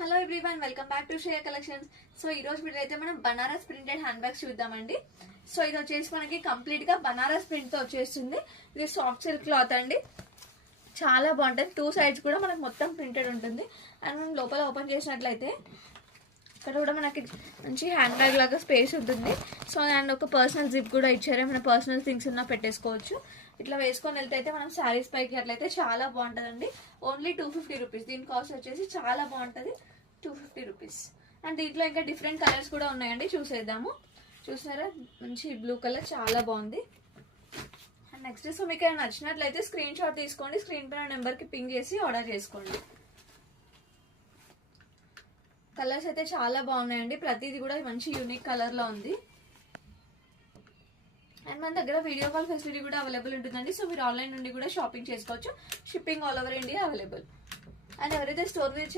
Hello everyone, welcome back to Shreya collections. So ఈ రోజు video అయితే మనం బనారస్ ప్రింటెడ్ హ్యాండ్ బ్యాగ్స్ చూద్దామండి. సో ఇది వచ్చేసి మనకి కంప్లీట్ గా బనారస్ ప్రింట్ తో వచ్చేస్తుంది. ఇది సాఫ్ట్ సిల్క్ క్లాత్ అండి, చాలా బాగుంటుంది. టూ సైడ్స్ కూడా మనకు మొత్తం ప్రింటెడ్ ఉంటుంది. అండ్ మనం లోపల ఓపెన్ చేసినట్లయితే ఇక్కడ కూడా మనకి మంచి హ్యాండ్ బ్యాగ్ లాగా స్పేస్ ఉంటుంది. సో అండ్ ఒక పర్సనల్ జిప్ కూడా ఇచ్చారు, మన పర్సనల్ థింగ్స్ ఉన్నా పెట్టేసుకోవచ్చు. ఇట్లా వేసుకొని వెళ్తే అయితే మనం శారీస్ పైకి అట్లయితే చాలా బాగుంటుందండి. Only 250 rupees. దీని కాస్ట్ వచ్చేసి చాలా బాగుంటుంది, 250 రూపీస్. అండ్ దీంట్లో ఇంకా డిఫరెంట్ కలర్స్ కూడా ఉన్నాయండి, చూసేద్దాము. చూసారా, మంచి బ్లూ కలర్ చాలా బాగుంది. అండ్ నెక్స్ట్ సో మీకు నచ్చినట్లయితే స్క్రీన్ షాట్ తీసుకోండి, స్క్రీన్ పైన నెంబర్కి పింగ్ చేసి ఆర్డర్ చేసుకోండి. కలర్స్ అయితే చాలా బాగున్నాయండి, ప్రతిదీ కూడా మంచి యూనిక్ కలర్ లో ఉంది. అండ్ మన దగ్గర వీడియో కాల్ ఫెసిలిటీ కూడా అవైలబుల్ ఉంటుందండి. సో మీరు ఆన్లైన్ నుండి కూడా షాపింగ్ చేసుకోవచ్చు. Shipping all over India available. And ఎవరైతే స్టోర్ విజిట్